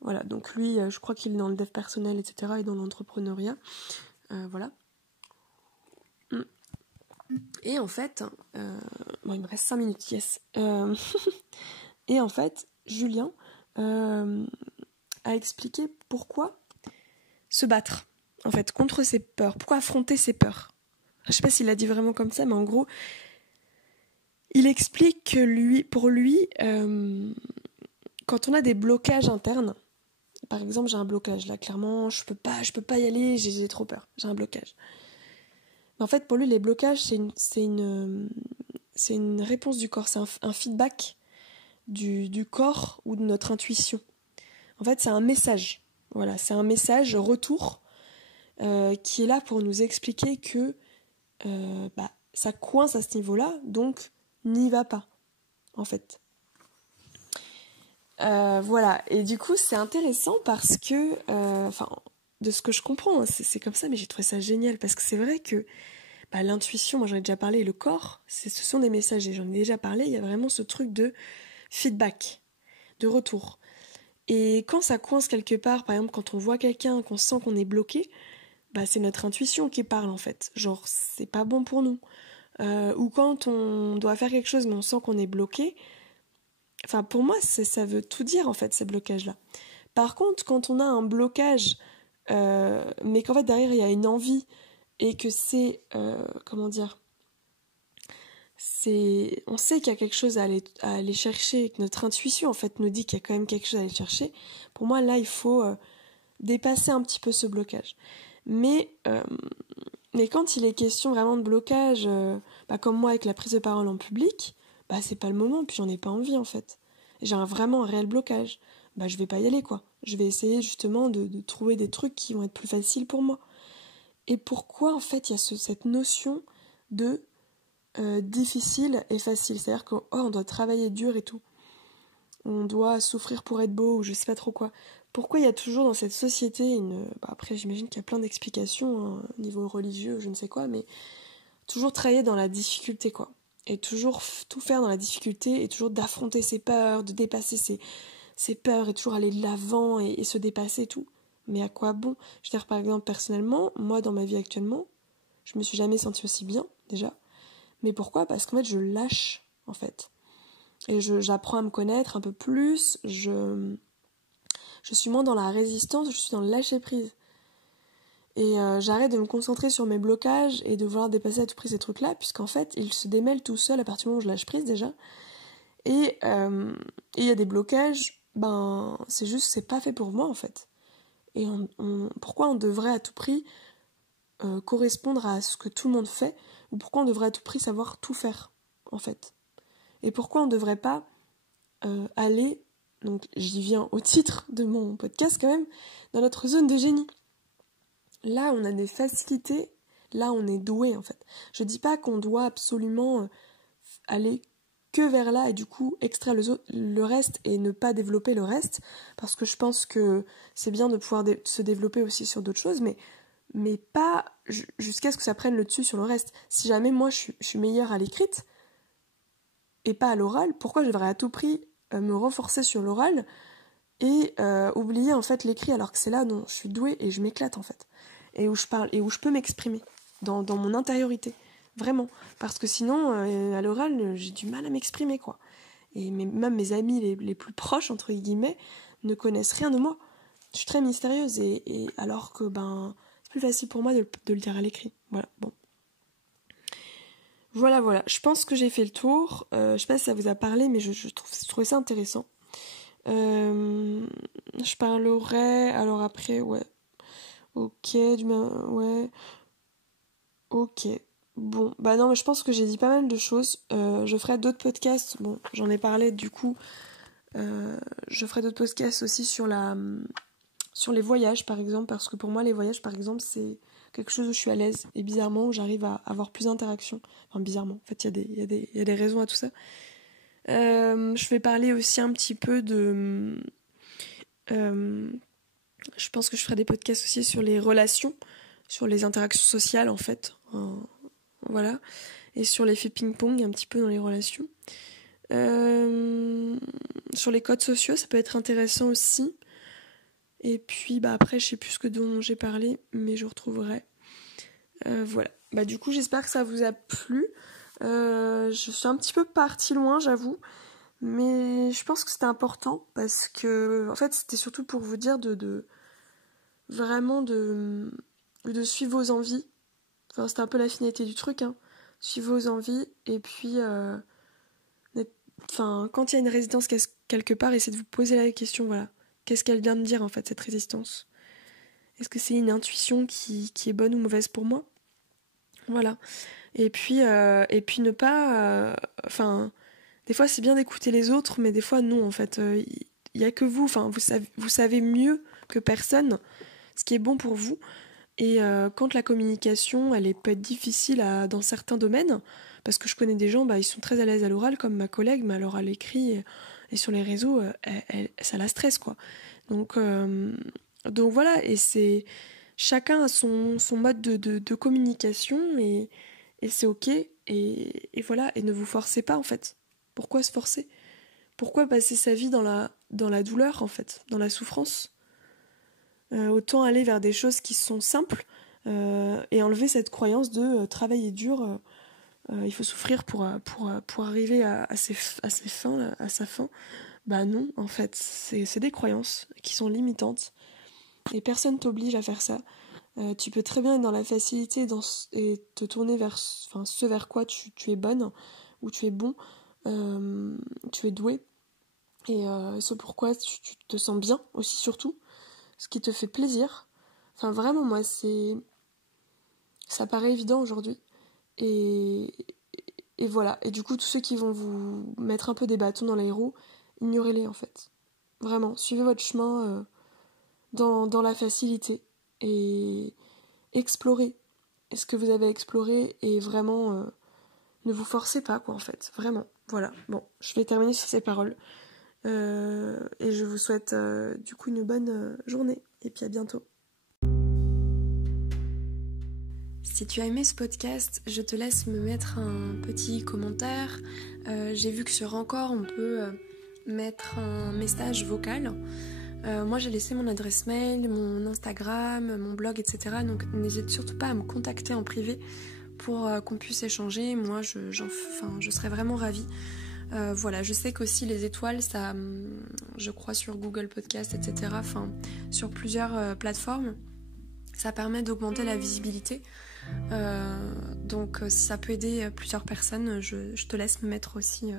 voilà, donc lui, je crois qu'il est dans le dev personnel, etc., et dans l'entrepreneuriat, voilà. Et en fait, bon, il me reste 5 minutes, yes. Et en fait, Julien a expliqué pourquoi se battre, en fait, contre ses peurs, pourquoi affronter ses peurs. Je sais pas s'il l'a dit vraiment comme ça, mais en gros, il explique que pour lui, quand on a des blocages internes, par exemple, j'ai un blocage là, clairement, je peux pas y aller, j'ai trop peur, j'ai un blocage. Mais en fait, pour lui, les blocages, c'est une réponse du corps, c'est un feedback du corps ou de notre intuition. En fait, c'est un message. Voilà, c'est un message retour qui est là pour nous expliquer que ça coince à ce niveau-là, donc n'y va pas, en fait. Voilà, et du coup, c'est intéressant parce que, de ce que je comprends, hein, c'est comme ça, mais j'ai trouvé ça génial parce que c'est vrai que l'intuition, moi j'en ai déjà parlé, et le corps, ce sont des messages, et j'en ai déjà parlé, il y a vraiment ce truc de feedback, de retour. Et quand ça coince quelque part, par exemple quand on voit quelqu'un, qu'on sent qu'on est bloqué, c'est notre intuition qui parle en fait, genre c'est pas bon pour nous. Ou quand on doit faire quelque chose mais on sent qu'on est bloqué, enfin pour moi ça veut tout dire en fait ces blocages-là. Par contre quand on a un blocage, mais qu'en fait derrière il y a une envie, et que c'est, on sait qu'il y a quelque chose à aller chercher, et que notre intuition en fait nous dit qu'il y a quand même quelque chose à aller chercher, pour moi là il faut dépasser un petit peu ce blocage. Mais quand il est question vraiment de blocage, comme moi avec la prise de parole en public, c'est pas le moment, puis j'en ai pas envie en fait. J'ai vraiment un réel blocage. Je vais pas y aller quoi. Je vais essayer justement de trouver des trucs qui vont être plus faciles pour moi. Et pourquoi en fait il y a cette notion de difficile et facile, c'est-à-dire qu'on doit travailler dur et tout, on doit souffrir pour être beau, ou je sais pas trop quoi. Pourquoi il y a toujours dans cette société après j'imagine qu'il y a plein d'explications, hein, au niveau religieux, je ne sais quoi, mais toujours travailler dans la difficulté quoi, et toujours tout faire dans la difficulté, et toujours d'affronter ses peurs, de dépasser ses peurs, et toujours aller de l'avant et se dépasser et tout. Mais à quoi bon? Je veux dire, par exemple, personnellement, moi dans ma vie actuellement, je me suis jamais sentie aussi bien déjà. Mais pourquoi? Parce qu'en fait je lâche en fait, et j'apprends à me connaître un peu plus, je suis moins dans la résistance, je suis dans le lâcher prise. Et j'arrête de me concentrer sur mes blocages et de vouloir dépasser à tout prix ces trucs-là, puisqu'en fait ils se démêlent tout seuls à partir du moment où je lâche prise déjà. Et il y a des blocages, c'est juste, c'est pas fait pour moi en fait. Et pourquoi on devrait à tout prix correspondre à ce que tout le monde fait, ou pourquoi on devrait à tout prix savoir tout faire en fait. Et pourquoi on ne devrait pas aller, donc j'y viens au titre de mon podcast quand même, dans notre zone de génie. Là on a des facilités, là on est doué en fait. Je dis pas qu'on doit absolument aller que vers là et du coup extraire le reste et ne pas développer le reste, parce que je pense que c'est bien de pouvoir se développer aussi sur d'autres choses, mais pas jusqu'à ce que ça prenne le dessus sur le reste. Si jamais moi je suis meilleure à l'écrite et pas à l'oral, pourquoi je devrais à tout prix me renforcer sur l'oral et oublier en fait l'écrit, alors que c'est là dont je suis douée et je m'éclate en fait, et où je parle et où je peux m'exprimer dans mon intériorité, vraiment, parce que sinon à l'oral j'ai du mal à m'exprimer quoi, et même mes amis les plus proches entre guillemets ne connaissent rien de moi. Je suis très mystérieuse, et alors que c'est plus facile pour moi de le dire à l'écrit. Voilà, je pense que j'ai fait le tour. Je sais pas si ça vous a parlé, mais je trouvais ça intéressant. Je parlerai, alors après, ouais. Ok, ouais. Ok. Bon, non, mais je pense que j'ai dit pas mal de choses. Je ferai d'autres podcasts. Bon, j'en ai parlé du coup. Je ferai d'autres podcasts aussi sur les voyages par exemple, parce que pour moi les voyages par exemple c'est quelque chose où je suis à l'aise, et bizarrement où j'arrive à avoir plus d'interaction. Enfin bizarrement, en fait il y a des raisons à tout ça. Je vais parler aussi un petit peu je pense que je ferai des podcasts aussi sur les relations, sur les interactions sociales en fait. Voilà. Et sur l'effet ping-pong un petit peu dans les relations. Sur les codes sociaux, ça peut être intéressant aussi. Et puis après, je sais plus ce dont j'ai parlé, mais je retrouverai. Voilà. Du coup, j'espère que ça vous a plu. Je suis un petit peu partie loin, j'avoue. Mais je pense que c'était important parce que, en fait, c'était surtout pour vous dire vraiment de suivre vos envies. Enfin, c'était un peu la finalité du truc, hein. Suivre vos envies et puis, quand il y a une résistance quelque part, essayez de vous poser la question, voilà. Qu'est-ce qu'elle vient me dire, en fait, cette résistance ? Est-ce que c'est une intuition qui est bonne ou mauvaise pour moi ? Voilà. Et puis ne pas... des fois, c'est bien d'écouter les autres, mais des fois, non, en fait. Il n'y a que vous. Enfin, vous savez mieux que personne ce qui est bon pour vous. Et quand la communication, peut être difficile dans certains domaines, parce que je connais des gens, ils sont très à l'aise à l'oral, comme ma collègue, mais alors à l'écrit et sur les réseaux, ça la stresse, quoi. Donc voilà, et c'est... Chacun a son mode de communication, et c'est ok, et voilà, et ne vous forcez pas, en fait. Pourquoi se forcer ? Pourquoi passer sa vie dans la douleur, en fait, dans la souffrance ? Autant aller vers des choses qui sont simples et enlever cette croyance de travailler dur, il faut souffrir pour arriver à sa fin. Non, en fait, c'est des croyances qui sont limitantes et personne t'oblige à faire ça. Tu peux très bien être dans la facilité et te tourner vers ce vers quoi tu es bonne ou tu es bon, tu es doué et ce pourquoi tu te sens bien aussi, surtout ce qui te fait plaisir. Enfin, vraiment, moi, ça paraît évident aujourd'hui. Et voilà. Et du coup, tous ceux qui vont vous mettre un peu des bâtons dans les roues, ignorez-les, en fait. Vraiment, suivez votre chemin dans la facilité. Et explorez ce que vous avez exploré. Et vraiment, ne vous forcez pas, quoi, en fait. Vraiment. Voilà. Bon, je vais terminer sur ces paroles. Et je vous souhaite, du coup, une bonne journée. Et puis à bientôt. Si tu as aimé ce podcast, je te laisse me mettre un petit commentaire. J'ai vu que sur Encore, on peut mettre un message vocal. Moi, j'ai laissé mon adresse mail, mon Instagram, mon blog, etc. Donc, n'hésite surtout pas à me contacter en privé pour qu'on puisse échanger. Moi, je serais vraiment ravie. Voilà, je sais qu'aussi les étoiles, ça, je crois sur Google Podcast, etc. Enfin, sur plusieurs plateformes, ça permet d'augmenter la visibilité. Donc, si ça peut aider plusieurs personnes, je te laisse me mettre aussi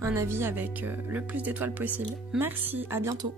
un avis avec le plus d'étoiles possible. Merci, à bientôt.